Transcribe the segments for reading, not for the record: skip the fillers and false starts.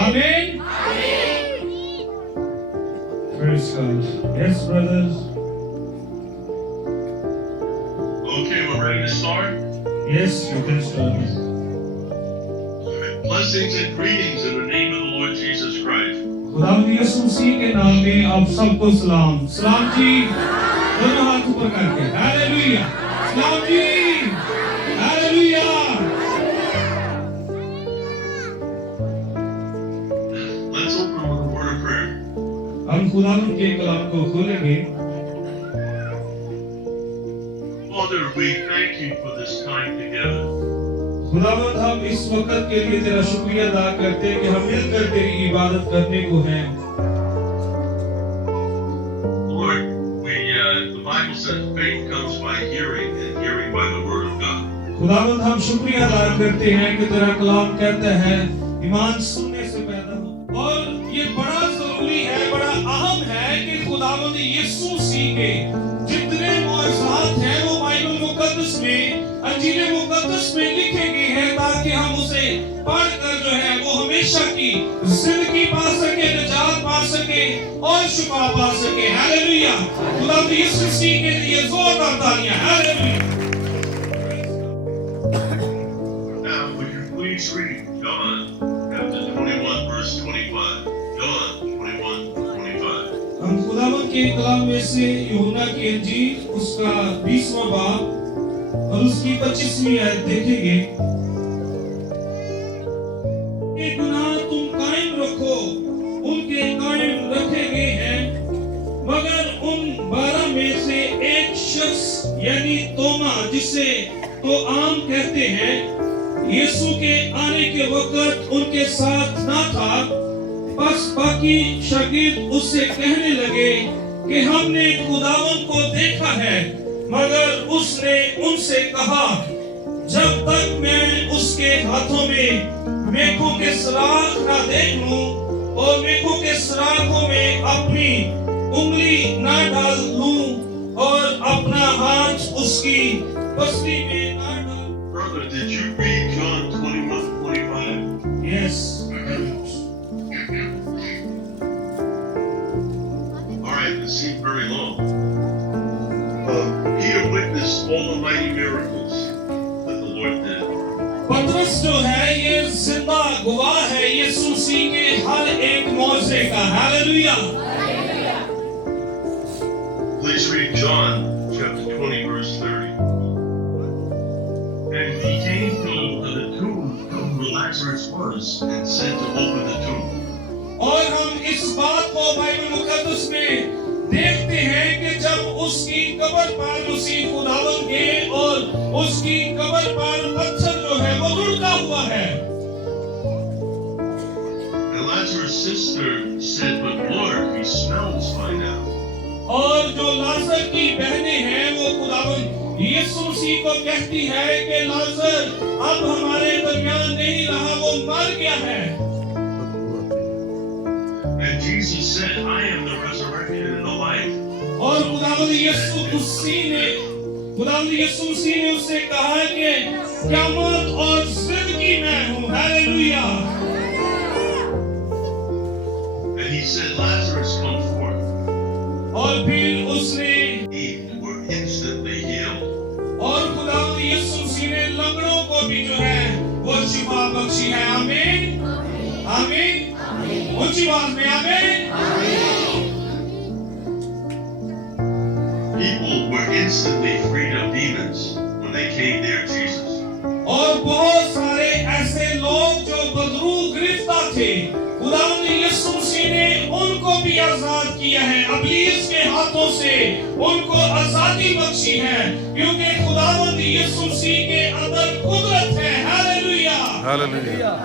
Amen. Praise God. Yes, brothers. Okay, we're ready to start. Yes, you can start. Blessings and greetings in the name of the Lord Jesus Christ. खुदावंद यीशु मसीह के नाम में आप सबको सलाम। सलाम जी, दोनों हाथ ऊपर करके। हालेलुया। सलाम जी। Hallelujah. Let's open with a word of prayer. हम खुदावंद के कलाम को खोलेंगे। Father, we thank you for this time together. खुदावंद हम इस वक्त के लिए तेरा शुक्रिया अदा करते हैं कि हम मिलकर तेरी इबादत करने को हैं। Lord, the Bible says faith comes by hearing and hearing by the word of God. खुदावंद हम शुक्रिया अदा करते हैं कि तेरा कलाम कहता है ईमान सुनने से पैदा हो। और ये बड़ा जरूरी है, बड़ा अहम है कि खुदावंद यीशु मसीह के जितने मौजूद हैं वो बाइबल मुकद्दस में, अंजील मुकद्दस में लिखे गए हैं ताकि हम उसे पढ़कर जो है वो हमेशा की जिंदगी पा सके, निजात पा सके और शिफा पा सके। हालेलुया। खुदावंद यीशु मसीह के लिए जोरदार तालियां। Hallelujah. Now, would you please read John chapter 21 verse 25. John 21:25. हम खुदावंद के कलाम में से यूहन्ना की इंजील उसका 20वां बाब और उसकी 25वीं आयत देखेंगे। ये गुनाह तुम कायम रखो, उनके कायम रखे गए हैं, मगर उन 12 में से एक शख्स यानी तोमा, जिसे तो आम कहते हैं, यीशु के आने के वक्त उनके साथ ना था। बस बाकी शागिर्द उससे कहने लगे कि हमने खुदावंद को देखा है, मगर उसने उनसे कहा जब तक मैं उसके हाथों में मेखों के सुराख ना देख लूं और मेखों के सुराखों में अपनी उंगली ना डाल लूं और अपना हाथ उसकी पसली में ना डाल। Brother, did you read John 21:25? Yes. All right, it seemed very long. Peter witnessed all the mighty miracles that the Lord did. पतरस जो है ये जिंदा गवाह है यीशु मसीह के हर एक मौजज़े का। Hallelujah. Please read John chapter 20 verse 30. And he came to the tomb where Lazarus was and said to open the tomb. और हम इस बात को बाइबल मुकद्दस में देखते हैं कि जब उसकी कब्र पर मसीह खुदावंद गए और उसकी कब्र पर पत्थर जो है वो लुढ़का हुआ है। And Lazarus' sister said, but Lord, he smells by now. और जो लाजर की बहनें हैं वो खुदावंद यीशु मसीह को कहती है कि लाजर अब हमारे दरमियान नहीं रहा, वो मर गया है। And Jesus said, I am the resurrection and the life. और खुदावंद यीशु मसीह ने उससे कहा कि क़यामत और जिंदगी मैं हूँ। Hallelujah. And he said, Lazarus, come forth. और फिर उसने He were instantly healed. और खुदावंद यीशु मसीह ने लंगड़ों को भी जो है वो शिफा बख्शी है। आमीन आमीन। ऊंची आवाज में आमीन। People were instantly freed of demons when they came near Jesus. और बहुत सारे ऐसे लोग जो बदरू गिरफ्ता थे, खुदावंद यीशु मसीह ने उनको भी आजाद किया है, इब्लीस के हाथों से उनको आजादी बख्शी है, क्योंकि खुदावंद यीशु मसीह के अंदर कुदरत है। Hallelujah. Hallelujah.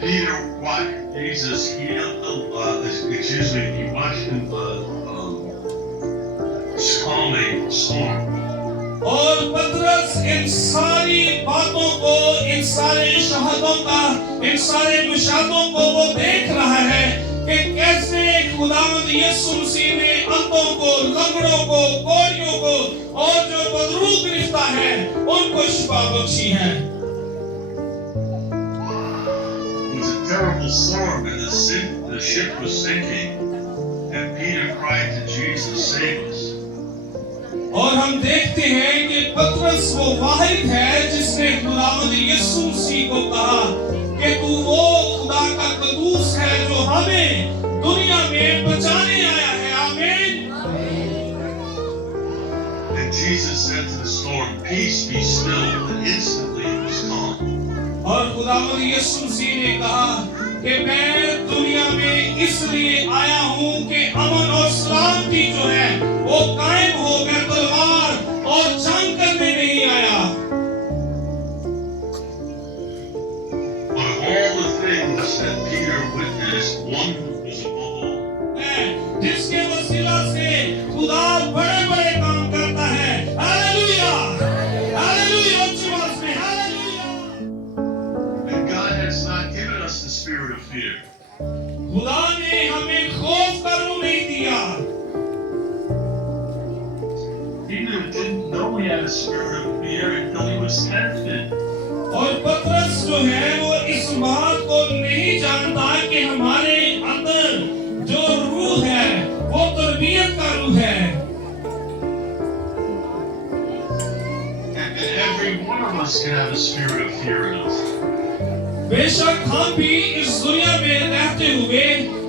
Peter watched Jesus heal, he watched him calm a storm. और पतरस इन सारी बातों को, इन सारे शहादों का, इन सारे मुशाहदों को वो देख रहा है कि कैसे खुदावंद यीशु मसीह ने अंधों को, लंगड़ों को, कोढ़ियों को और जो बदरू गिरफ्तार है उनको शिफा बख्शी है। terrible storm and the ship was sinking. And Peter cried to Jesus, "Save us." और हम देखते हैं कि पतरस वो वाहिद है जिसने खुदावंद यीशु मसीह को कहा कि तू वो खुदा का कदूस है जो हमें दुनिया में बचाने आया है। आमीन। And Jesus said to the storm, "Peace, be still," and instantly it was calm. और खुदावंद यीशु मसीह ने कहा कि मैं दुनिया में इसलिए आया हूं कि अमन और शांति जो है वो कायम हो। मैं तलवार और जंग करने नहीं आया। But of all the things that Peter witnessed, one was above all. जिसके वसीला से खुदा बड़े-बड़े काम करता है। हालेलुया, हालेलुया, उच्च आवाज में hallelujah. And God has not given us the spirit of fear. खुदा ने हमें खौफ का रूह नहीं दिया। Peter didn't know he had a spirit of fear until he was tested. और पतरस जो है वो इस बात को नहीं जानता कि हमारे अंदर जो रूह है वो तरबियत का रूह है। And every one of us can have a spirit of fear in us. बेशक हम भी इस दुनिया में रहते हुए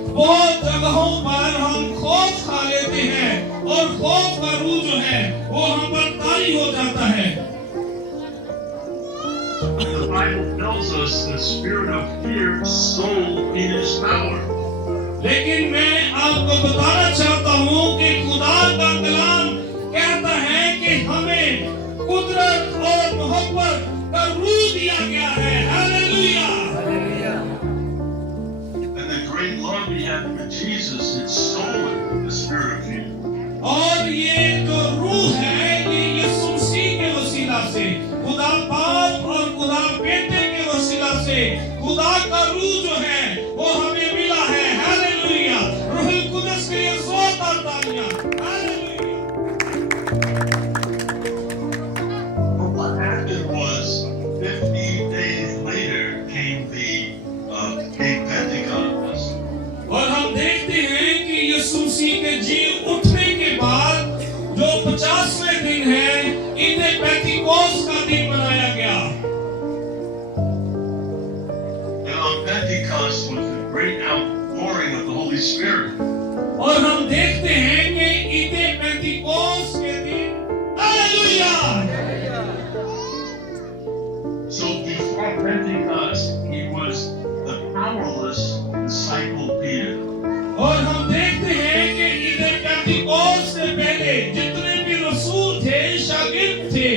बहुत जगहों पर हम खौफ खा लेते हैं और खौफ का रूह जो है वो हम पर तारी हो जाता है। The Bible tells us the spirit of fear stole Peter's power. लेकिन मैं आपको बताना चाहता हूँ कि खुदा का कलाम कहता है कि हमें कुदरत और मोहब्बत का रूह दिया गया है। Hallelujah. And the great love we have for Jesus, it stole the spirit of fear. और ये जो रूह है ये यीशु मसीह के वसीला से खुदा बाप और खुदा बेटे के वसीला से खुदा का रूह जो है वो हमें मिला है। हालेलुया। रूहुल कुदस के लिए जोरदार तालियां। Hallelujah. But what happened was 50 days later came Pentecost. और हम देखते हैं कि यीशु मसीह के जी उठने के बाद जो 50वें दिन है इन्हें पेंटिकोस्त का दिन मनाया गया। And on Pentecost was the great outpouring of the Holy Spirit. और हम देखते हैं कि इन्हें पेंटिकोस्त के दिन hallelujah. So before Pentecost, he was the powerless disciple Peter. और हम देखते हैं कि इधर पेंटिकोस्त से पहले जितने भी रसूल थे, शागिर्द थे,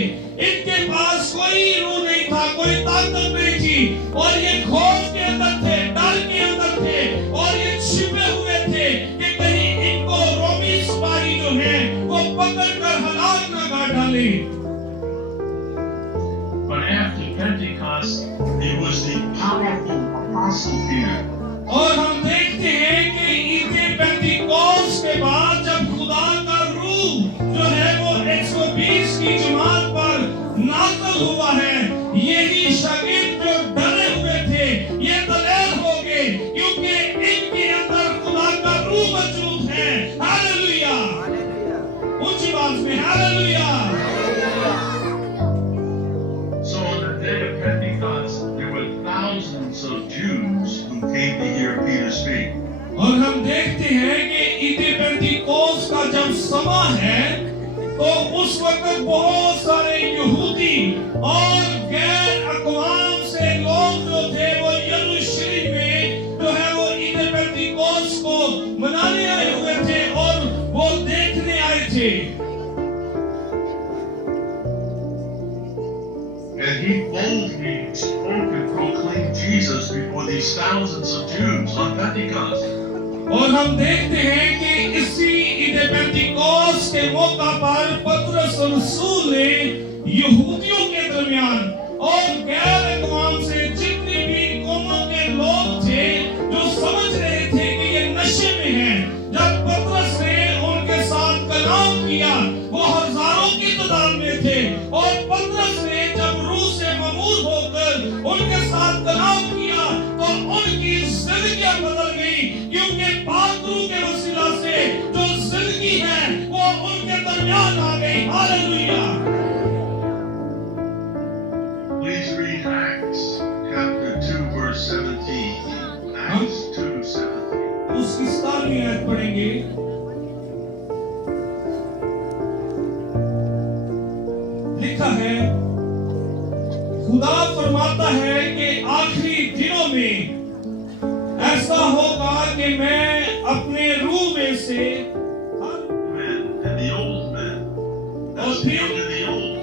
इनके पास कोई रूह नहीं था, कोई ताकत नहीं थी और ये खौफ के अंदर थे, डर के अंदर थे और ये छिपे हुए थे कि कहीं इनको रोमी सिपाही जो हैं वो पकड़कर हलाक न कर डाले। But after Pentecost, he was the powerful apostle Peter. और हम देखते हैं कि इन्हें पेंटिकोस्त के बाद जब खुदा का रूह जो है वो 120 की जमात पर नाज़िल हुआ है, यही शागिर्द जो डरे हुए थे ये दलेर हो गए क्योंकि इनके अंदर खुदा का रूह मौजूद है। हालेलुया। ऊंची आवाज में hallelujah. So on the day of Pentecost, there were thousands of Jews who came to hear Peter speak. और हम देखते हैं कि ईद पेंटिकोस्त का जब समा है तो उस वक्त बहुत सारे यहूदी और गैर अक़वाम से लोग जो थे वो यरूशलेम में जो है वो ईद पेंटिकोस्त को मनाने आए हुए थे और वो देखने आए थे। And he boldly spoke and proclaimed Jesus before these thousands of Jews on Pentecost. और हम देखते हैं कि इसी ईद पेंटिकोस्त के मौका पर पतरस रसूल ने यहूदियों के दरमियान और गैर अक़वाम से जितनी भी कौमों के लोग थे जो समझ रहे थे कि ये नशे में हैं, जब पतरस ने उनके साथ कलाम किया वो हजारों की तादाद में थे और पतरस ने जब रूह से ममूर होकर उनके साथ कलाम किया तो उनकी 14वीं आयत पढ़ेंगे। लिखा है, खुदा फरमाता है कि आखिरी दिनों में ऐसा होगा कि मैं अपने रूह में से Man and the old man. That's the young and the old.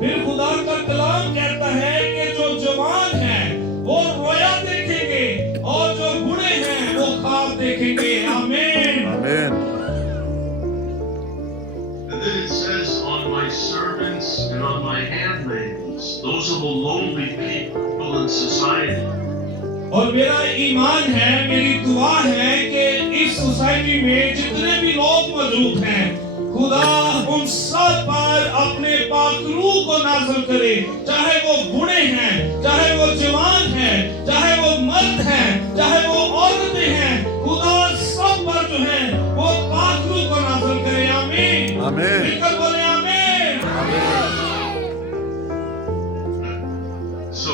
फिर खुदा का कलाम कहता है कि जो जवान हैं वो रोया देखेंगे और जो बूढ़े हैं वो ख्वाब देखेंगे। आमीन। Amen. And then it says, on my servants and on my handmaids, those are the lonely people in society. और मेरा ईमान है, मेरी दुआ है कि इस सोसाइटी में जितने भी लोग मौजूद हैं, खुदा उन सब पर अपने पाक रूह को नाज़िल करे, चाहे वो बूढ़े हैं, चाहे वो जवान हैं, चाहे वो मर्द हैं, चाहे वो औरतें हैं, खुदा सब पर जो है वो पाक रूह को नाज़िल करे। आमीन। आमीन। मिलकर बोले आमीन। So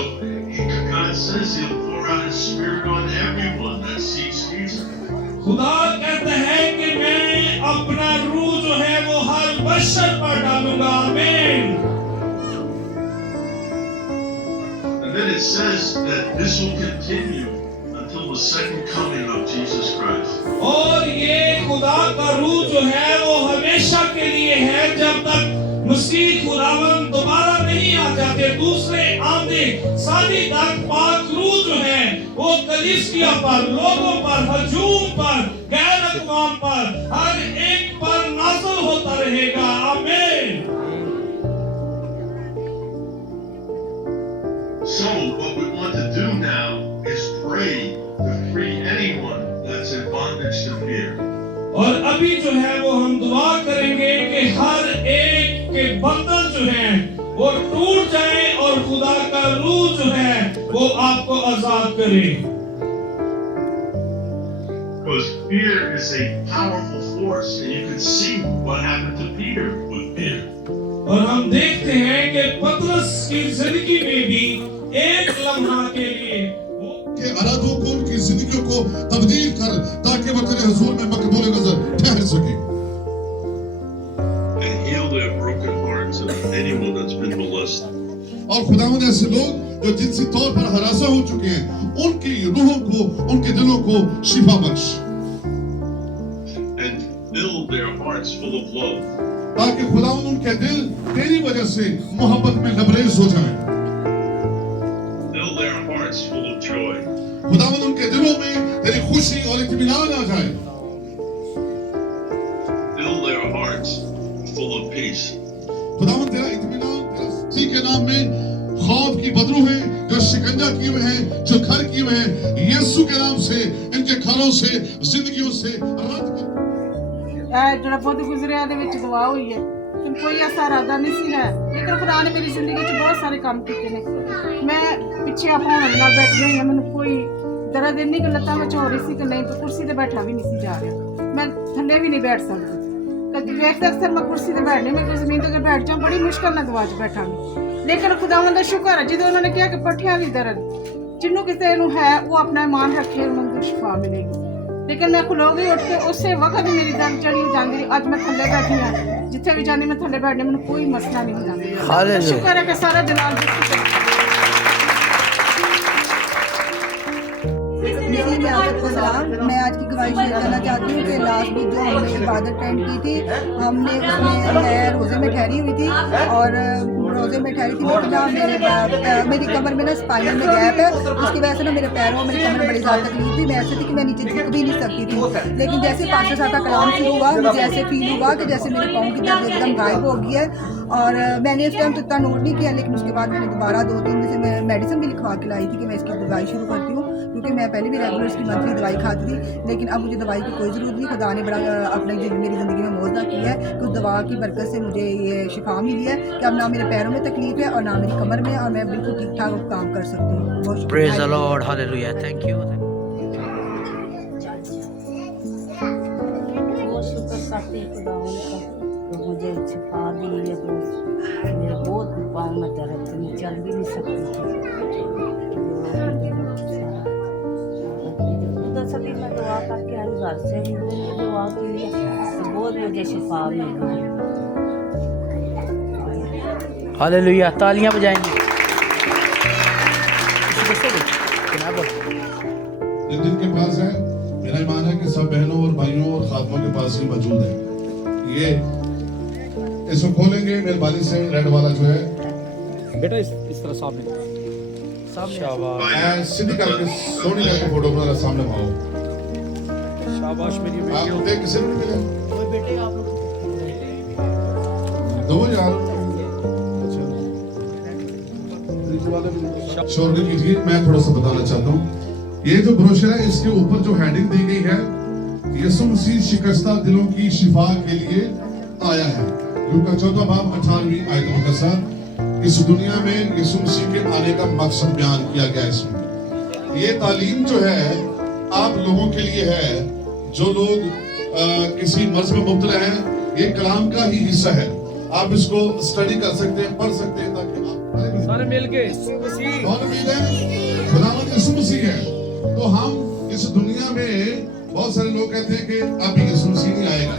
God says He'll pour out His Spirit on everyone that seeks Jesus. खुदा कहता है कि मैं अपना रूह जो है वो हर बशर पर डालूंगा। आमीन। And then it says that this will continue until the second coming of Jesus Christ. और ये खुदा का रूह जो है वो हमेशा के लिए है, जब तक मसीह खुदावंद दोबारा नहीं आ जाते, दूसरे आंधे साली तक पाक रूह जो है वो कलीसिया पर, लोगों पर, हजूम पर, गैर अक़वाम पर, हर एक पर नाज़िल होता रहेगा। आमीन। So what we want to do now is pray to free anyone that's in bondage to fear. और अभी जो है वो हम दुआ करेंगे कि हर एक के बंधन जो हैं वो टूट जाए और खुदा का रूह जो है वो आपको आजाद करे। Because fear is a powerful force, and you can see what happened to Peter with fear. और हम देखते हैं कि पतरस की जिंदगी में भी एक लम्हा के लिए के अरादों को, उनकी जिंदगियों को तब्दील कर, ताकि वो तेरे हुजूर में मकबूल नजर ठहर सके। And heal their broken hearts of anyone that's been molested. और खुदावंद ऐसे लोग जो जिनसी तौर पर हरासा हो चुके हैं, उनकी रूहों को, उनके दिलों को शिफा बख्श, And fill their hearts full of love. ताकि खुदावंद उनके दिल तेरी वजह से मोहब्बत में लबरेज हो जाए। Fill their hearts full of joy. खुदावंद उनके दिलों में तेरी खुशी और इत्मीनान आ जाए। Fill their hearts full of peace. खुदावंद तेरा इत्मीनान, तेरा सी के नाम में खौफ की बदरूहें जो शिकंजा किए हुए हैं, जो घर किए हुए हैं, यीशु के नाम से इनके घरों से, जिंदगियों से रद्द कर। ਜਿਹੜਾ ਬਹੁਤ ਗੁਜ਼ਰਿਆ ਦੇ ਵਿੱਚ ਦੁਆ ਹੋਈ ਹੈ ਕਿ ਕੋਈ ਐਸਾ ਇਰਾਦਾ ਨਹੀਂ ਸੀ ਹੈ, ਲੇਕਿਨ ਖੁਦਾ ਨੇ ਮੇਰੀ ਜ਼ਿੰਦਗੀ 'ਚ ਬਹੁਤ ਸਾਰੇ ਕੰਮ ਕੀਤੇ ਨੇ। ਮੈਂ ਪਿੱਛੇ ਆਪਣਾ ਨਾਲ ਬੈਠ ਗਈ ਹਾਂ, ਮੈਨੂੰ ਕੋਈ ਦਰਦ ਇੰਨੀ ਕਿ ਲੱਤਾਂ ਵਿੱਚ ਹੋ ਰਹੀ ਸੀ ਕਿ ਨਹੀਂ ਤਾਂ ਕੁਰਸੀ ਤੇ ਬੈਠਾ ਵੀ ਨਹੀਂ ਸੀ ਜਾ ਰਿਹਾ, ਮੈਂ ਥੱਲੇ ਵੀ ਨਹੀਂ ਬੈਠ ਸਕਦੀ। ਕਦੀ ਵੇਖਦਾ ਅਕਸਰ ਮੈਂ ਕੁਰਸੀ ਤੇ ਬੈਠਣੀ, ਮੈਂ ਜ਼ਮੀਨ ਤੇ ਬੈਠ ਜਾ, ਬੜੀ ਮੁਸ਼ਕਲ ਨਾਲ ਦੁਆ 'ਚ ਬੈਠਾਂਗੀ। ਲੇਕਿਨ ਖੁਦਾਵੰਦ ਦਾ ਸ਼ੁਕਰ ਹੈ, ਜਦੋਂ ਉਹਨਾਂ ਨੇ ਕਿਹਾ ਕਿ ਪੱਠਿਆਂ ਵੀ ਦਰਦ ਜਿਹਨੂੰ ਕਿਸੇ ਨੂੰ ਹੈ ਉਹ ਆਪਣਾ ਇਮਾਨ ਰੱਖੇ, ਉਹਨਾਂ ਨੂੰ ਸ਼ਿਫਾ ਮਿਲੇਗੀ। लेकिन मैं खलो गई उठ के, उसे वक्त मेरी दर्द चढ़ी जाती रही। अज मैं थले बैठी हाँ, जिथे भी जानी मैं थले बैठने, मैंने कोई मसला नहीं होता। शुक्र है कि सारा जलाल मैं आज की गवाही शेयर करना चाहती हूँ कि लास्ट वीक जो हमने इबादत अटेंड की थी, हमने उसमें मैं रोज़े में ठहरी हुई थी और रोज़े में ठहरी थी, लेकिन मेरी कमर में ना स्पाइनल में गैप है, उसकी वजह से ना मेरे पैरों, मेरी कमर में बड़ी ज़्यादा तकलीफ थी। मैं ऐसे थी कि मैं नीचे झुक भी नहीं सकती थी, लेकिन जैसे पास्टर साहब का कलाम शुरू हुआ, मुझे ऐसे फील हुआ कि जैसे मेरे पाँव की दर्द एकदम गायब हो गई है। और मैंने उस टाइम तो इतना नोट नहीं किया, लेकिन उसके बाद मैंने दोबारा 2-3 दिन से मैं मेडिसिन भी लिखवा के लाई थी कि मैं इसकी दवाई शुरू करती हूँ, क्योंकि मैं पहले भी रेगुलर इसकी मंथली दवाई खाती थी, लेकिन अब मुझे दवाई की कोई ज़रूरत नहीं। खुदा ने बड़ा अपनी मेरी ज़िंदगी में मौजूदा किया है, तो दवा की बरकत से मुझे ये शिफा मिली है कि अब ना मेरे पैरों में तकलीफ है और ना मेरी कमर में, और मैं बिल्कुल ठीक ठाक काम कर सकती हूँ। बहुत Praise the Lord, hallelujah, thank you. बहुत शुक्र करते हैं खुदावंद का, तो मुझे शिफा दी है। तो मेरे बहुत पाँव में दर्द थी, मैं चल भी नहीं सकती थी। उधर सभी मैं दुआ करके आई, घर से भी मैंने दुआ की है तो बहुत मुझे शिफा मिली है। हालेलुया, तालियां बजाएंगे। जनाब जिनके पास है, मेरा ईमान है कि सब बहनों और भाइयों और खातमों के पास ही मौजूद है। ये इसको खोलेंगे मेहरबानी से, रेड वाला जो है बेटा इस तरह सामने शाबाश, सीधी करके सोनी करके फोटो बना सामने पाओ। शाबाश मेरी आप बेटी। देख किसे नहीं मिले बेटे आप लोग दो यार शोर नहीं कीजिए। मैं थोड़ा सा बताना चाहता हूँ, ये जो ब्रोशर है इसके ऊपर जो हेडिंग दी गई है, यीशु मसीह शिकस्ता दिलों की शिफा के लिए आया है। लूका 14 बाब 18वीं आयत मुकद्दसा। इस दुनिया में यीशु मसीह के आने का मकसद बयान किया गया है इसमें। ये तालीम जो है आप लोगों के लिए है जो लोग किसी मर्ज में मुब्तला हैं। ये कलाम का ही हिस्सा है, आप इसको स्टडी कर सकते हैं, पढ़ सकते हैं, ताकि आप सारे मिल के कौन उम्मीद है? खुदावंद यीशु मसीह है। तो हम इस दुनिया में बहुत सारे लोग कहते हैं कि अभी यीशु मसीह नहीं आएगा।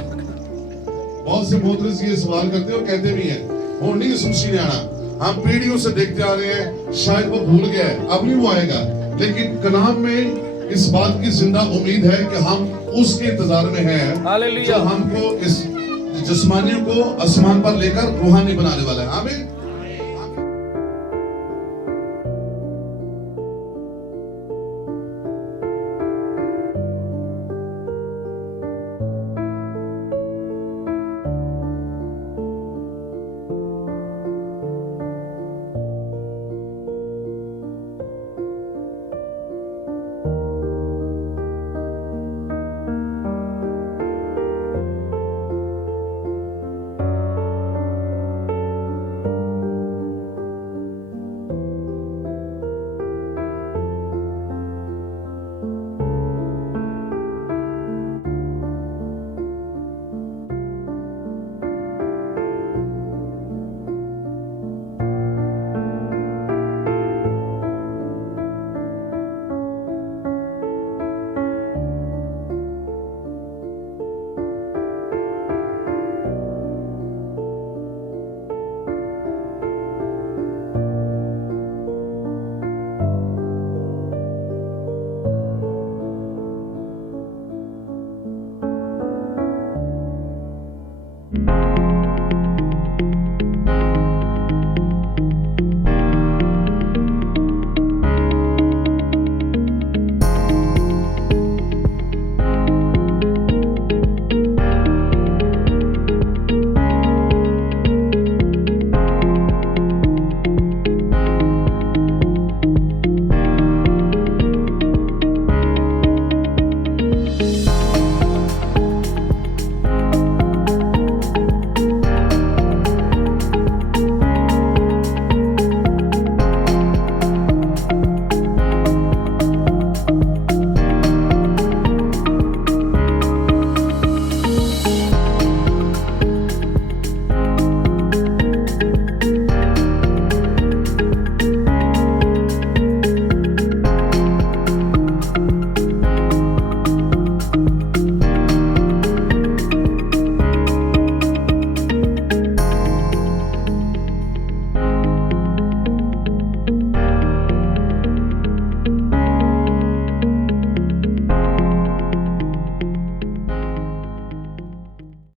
बहुत से मोहतरज़ ये सवाल करते हैं और कहते भी हैं वो नहीं यीशु मसीह ने आना। हम पीढ़ियों से देखते आ रहे हैं, शायद वो भूल गया है, अब नहीं वो आएगा। लेकिन कलाम में इस बात की जिंदा उम्मीद है कि हम उसके इंतजार में हैं हालेलुया। जो हमको इस जिस्मानियों को आसमान पर लेकर रूहानी बनाने वाला है। आमीन।